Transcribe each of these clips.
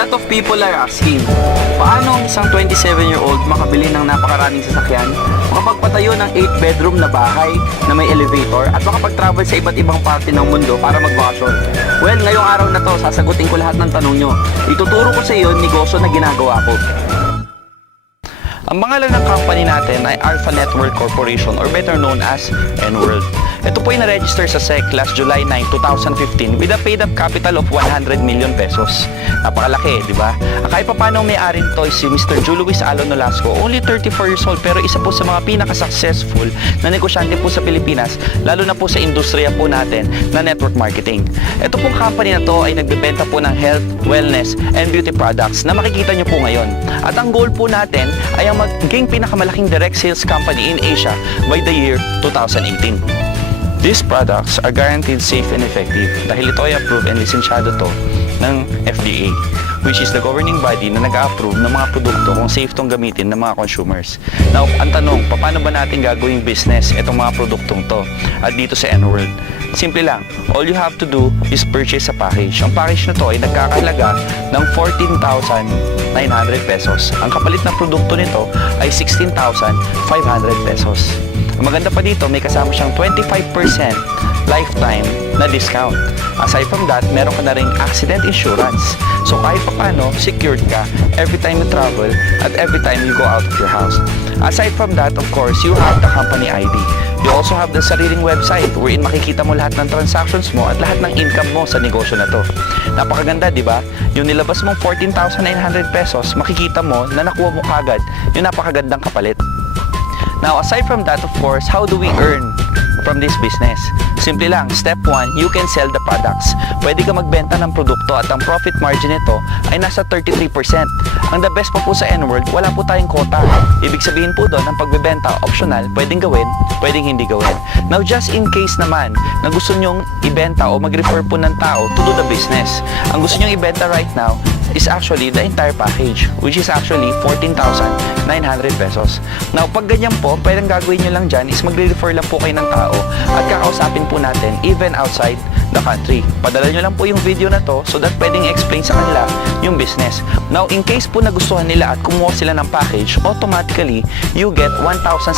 lot of people are asking, paano ang isang 27-year-old makabili ng napakaraming sasakyan, makapagpatayo ng 8-bedroom na bahay na may elevator at makapag-travel sa iba't ibang parte ng mundo para magbakasyon? Well, ngayong araw na to, sasagutin ko lahat ng tanong nyo. Ituturo ko sa iyo ang negosyo na ginagawa ko. Ang pangalan ng company natin ay Alpha Network Corporation or better known as N-World. Ito po ay na-register sa SEC last July 9, 2015 with a paid-up capital of 100 million pesos. Napakalaki, di ba? Kahit pa paano may-ari nito si Mr. Ju Luis Alon Nolasco, only 34 years old pero isa po sa mga pinaka-successful na negosyante po sa Pilipinas, lalo na po sa industriya po natin na network marketing. Ito pong company na to ay nagbebenta po ng health, wellness, and beauty products na makikita nyo po ngayon. At ang goal po natin ay ang maging pinakamalaking direct sales company in Asia by the year 2018. These products are guaranteed safe and effective dahil ito ay approved and lisensyado to ng FDA, which is the governing body na nag-approve ng mga produkto kung safe tong gamitin ng mga consumers. Now, ang tanong, paano ba natin gagawing business itong mga produktong to at dito sa N-World? Simple lang, all you have to do is purchase a package. Ang package na to ay nagkakahalaga ng 14,900 pesos. Ang kapalit na produkto nito ay 16,500 pesos. Ang maganda pa dito, may kasama siyang 25% lifetime na discount. Aside from that, meron ka na ring accident insurance. So kahit pa paano, secured ka every time you travel at every time you go out of your house. Aside from that, of course, you have the company ID. You also have the sariling website wherein makikita mo lahat ng transactions mo at lahat ng income mo sa negosyo na to. Napakaganda, di ba? Yung nilabas mong 14,900 pesos, makikita mo na nakuha mo kagad yung napakagandang kapalit. Now, aside from that, of course, how do we earn from this business? Simple lang. Step 1, you can sell the products. Pwede ka magbenta ng produkto at ang profit margin nito ay nasa 33%. Ang the best pa po sa N-World, wala po tayong quota. Ibig sabihin po doon, ang pagbebenta, optional, pwedeng gawin, pwedeng hindi gawin. Now, just in case naman na gusto nyong ibenta o mag-refer po ng tao to do the business, ang gusto nyong ibenta right now is actually the entire package, which is actually 14,900 pesos. Now, pag ganyan po, pwedeng gagawin nyo lang dyan is magre-refer lang po kayo ng tao at kakausapin po natin even outside the country. Padala nyo lang po yung video na to so that pwedeng explain sa kanila yung business. Now, in case po nagustuhan nila at kumuha sila ng package, automatically, you get 1,600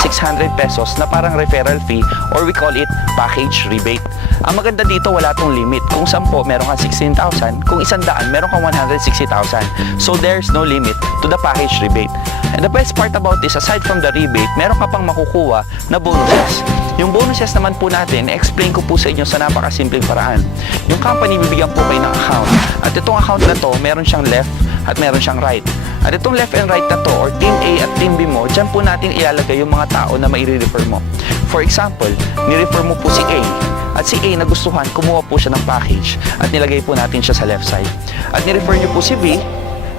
pesos na parang referral fee or we call it package rebate. Ang maganda dito, wala tong limit. Kung 10, meron kang 16,000. Kung 100, meron kang 160,000. So, there's no limit to the package rebate. And the best part about this, aside from the rebate, meron ka pang makukuha na bonuses. Yung bonuses naman po natin, explain ko po sa inyo sa napakasimpleng paraan. Yung company, bibigyan po kayo ng account. At itong account na to, meron siyang left at meron siyang right. At itong left and right na to, or Team A at Team B mo, dyan po natin ilalagay yung mga tao na mai-refer mo. For example, ni-refer mo po si A. At si A nagustuhan, kumuha po siya ng package at nilagay po natin siya sa left side. At ni-refer niyo po si B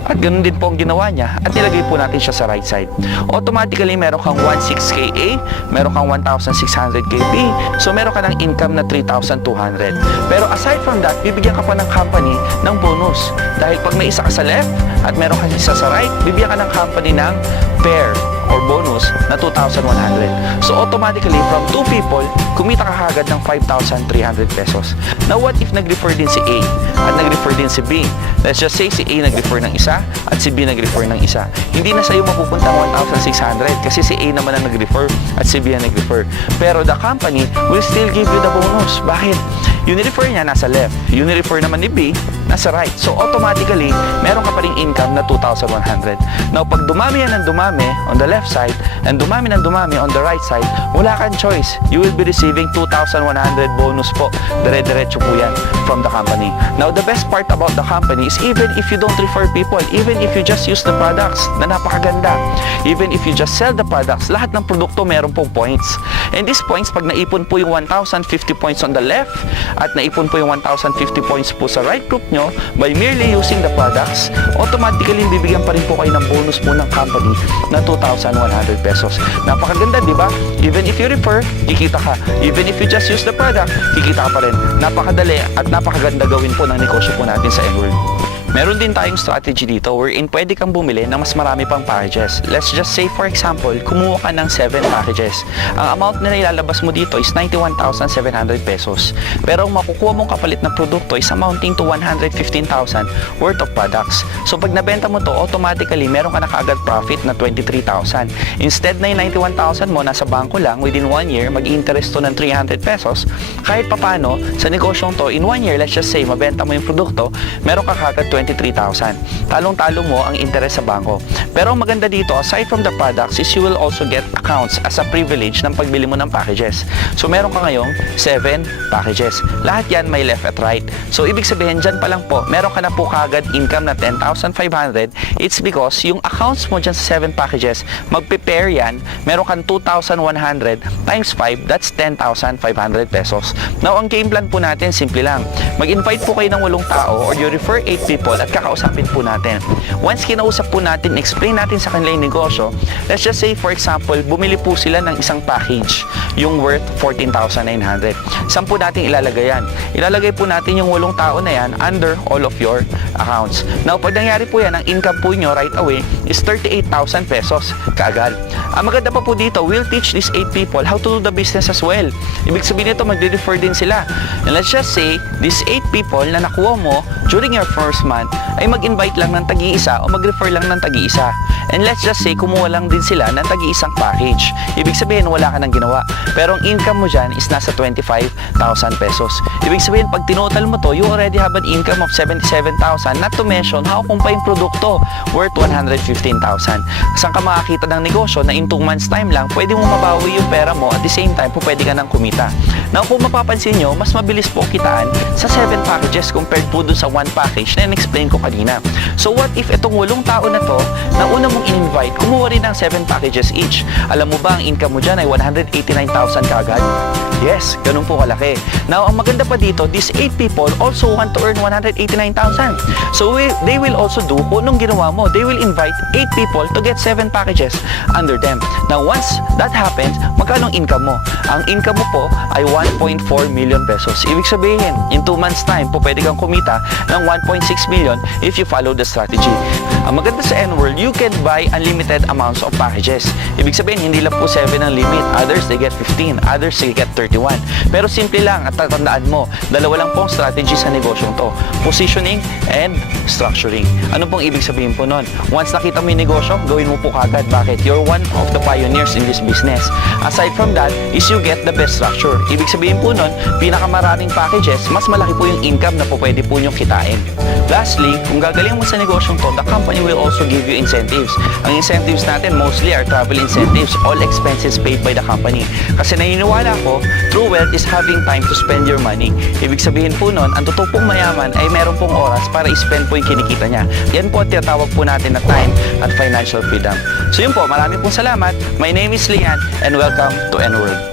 at ganoon din po ang ginawa niya at nilagay po natin siya sa right side. Automatically, meron kang 16,000 A, meron kang 1,600 B, so meron ka ng income na 3,200. Pero aside from that, bibigyan ka pa ng company ng bonus. Dahil pag may isa ka sa left at meron ka isa sa right, bibigyan ka ng company ng pair or bonus na 2,100. So automatically, from 2 people, kumita ka kagad ng 5,300 pesos. Now, what if nag-refer din si A at nag-refer din si B? Let's just say si A nag-refer ng isa at si B nag-refer ng isa. Hindi na sa'yo mapupunta ang 1,600 kasi si A naman ang nag-refer at si B ang nag-refer. Pero the company will still give you the bonus. Bakit? Yung ni-refer niya nasa left, yung ni-refer naman ni B nasa right. So automatically, meron ka pa ring income na 2,100. Now, pag dumami yan ng dumami on the left side and dumami ng dumami on the right side, wala kang choice. You will be receiving 2,100 bonus po. Dire-diretso po yan from the company. Now, the best part about the company is even if you don't refer people, even if you just use the products na napakaganda, even if you just sell the products, lahat ng produkto meron pong points. And these points, pag naipon po yung 1,050 points on the left at naipon po yung 1,050 points po sa right group nyo, by merely using the products, automatically bibigyan pa rin po kayo ng bonus po ng company na 2,100 pesos. Napakaganda, di ba? Even if you refer, kikita ka. Even if you just use the product, kikita ka pa rin. Napakadali at napakaganda gawin po ng negosyo po natin sa N-World. Meron din tayong strategy dito wherein pwede kang bumili ng mas marami pang packages. Let's just say for example, kumuha ka ng 7 packages. Ang amount na ilalabas mo dito is 91,700 pesos. Pero ang makukuha mong kapalit na produkto is amounting to 115,000 worth of products. So pag nabenta mo to, automatically meron ka na kaagad profit na 23,000. Instead na yung 91,000 mo nasa bangko lang, within 1 year, mag-interest to ng 300 pesos. Kahit papano, sa negosyong to, in 1 year, let's just say, mabenta mo yung produkto, meron ka kaagad 23,000. Talong-talo mo ang interest sa bangko. Pero ang maganda dito, aside from the products, is you will also get accounts as a privilege ng pagbili mo ng packages. So meron ka ngayong 7 packages. Lahat yan may left at right. So ibig sabihin, dyan pa lang po, meron ka na po kaagad income na 10,500. It's because yung accounts mo dyan sa 7 packages, magpe-pair yan, meron kang 2,100 times 5, that's 10,500 pesos. Now, ang game plan po natin, simple lang. Mag-invite po kayo ng 8 tao or you refer 8 people at kakausapin po natin. Once kinausap po natin, explain natin sa kanila yung negosyo, let's just say, for example, bumili po sila ng isang package, yung worth 14,900. Saan po natin ilalagay yan? Ilalagay po natin yung 8 tao na yan under all of your accounts. Now, pag nangyari po yan, ang income po nyo right away is 38,000 pesos kaagad. Ang maganda pa po dito, we'll teach these 8 people how to do the business as well. Ibig sabihin nito, magde-defer din sila. And let's just say, these 8 people na nakuha mo during your first month ay mag-invite lang ng tagi-isa o mag-refer lang ng tagi-isa. And let's just say, kumuha lang din sila ng tagi-isang package. Ibig sabihin, wala ka nang ginawa. Pero ang income mo dyan is nasa 25,000 pesos. Ibig sabihin, pag tinotal mo to, you already have an income of 77,000, not to mention, hawak pa yung produkto worth 115,000. Saan ka makakita ng negosyo na in 2 months time lang, pwede mo mabawi yung pera mo at the same time, pwede ka nang kumita. Now, kung mapapansin nyo, mas mabilis po kitaan sa 7 packages compared po dun sa 1 package na in-explain ko kanina. So, what if itong 8 tao na to, na una mong in-invite, kumuha rin ng 7 packages each. Alam mo ba, ang income mo dyan ay 189,000 kaagad? Yes, ganun po kalaki. Now, ang maganda pa dito, these 8 people also want to earn 189,000. So, they will also do kung anong ginawa mo. They will invite 8 people to get 7 packages under them. Now, once that happens, magkano ang income mo? Ang income mo po ay 1.4 million pesos. Ibig sabihin, in 2 months time, po pwede kang kumita ng 1.6 million if you follow the strategy. Ang maganda sa N-World, you can buy unlimited amounts of packages. Ibig sabihin, hindi lang po 7 ang limit. Others, they get 15. Others, they get 31. Pero simple lang at tatandaan mo, dalawa lang pong strategy sa negosyong to. Positioning and structuring. Ano pong ibig sabihin po nun? Once nakita mo yung negosyo, gawin mo po kagad. Bakit? You're one of the pioneers in this business. Aside from that, is you get the best structure. Ibig sabihin po nun, pinakamaraming packages, mas malaki po yung income na po pwede po nyong kitain. Lastly, kung gagaling mo sa negosyong to, the company will also give you incentives. Ang incentives natin mostly are travel incentives, all expenses paid by the company. Kasi naniniwala ko, true wealth is having time to spend your money. Ibig sabihin po nun, ang totoo pong mayaman ay meron pong oras para i-spend po yung kinikita niya. Yan po ang tinatawag po natin na time at financial freedom. So yun po, marami pong salamat. My name is Lian and welcome to N-World.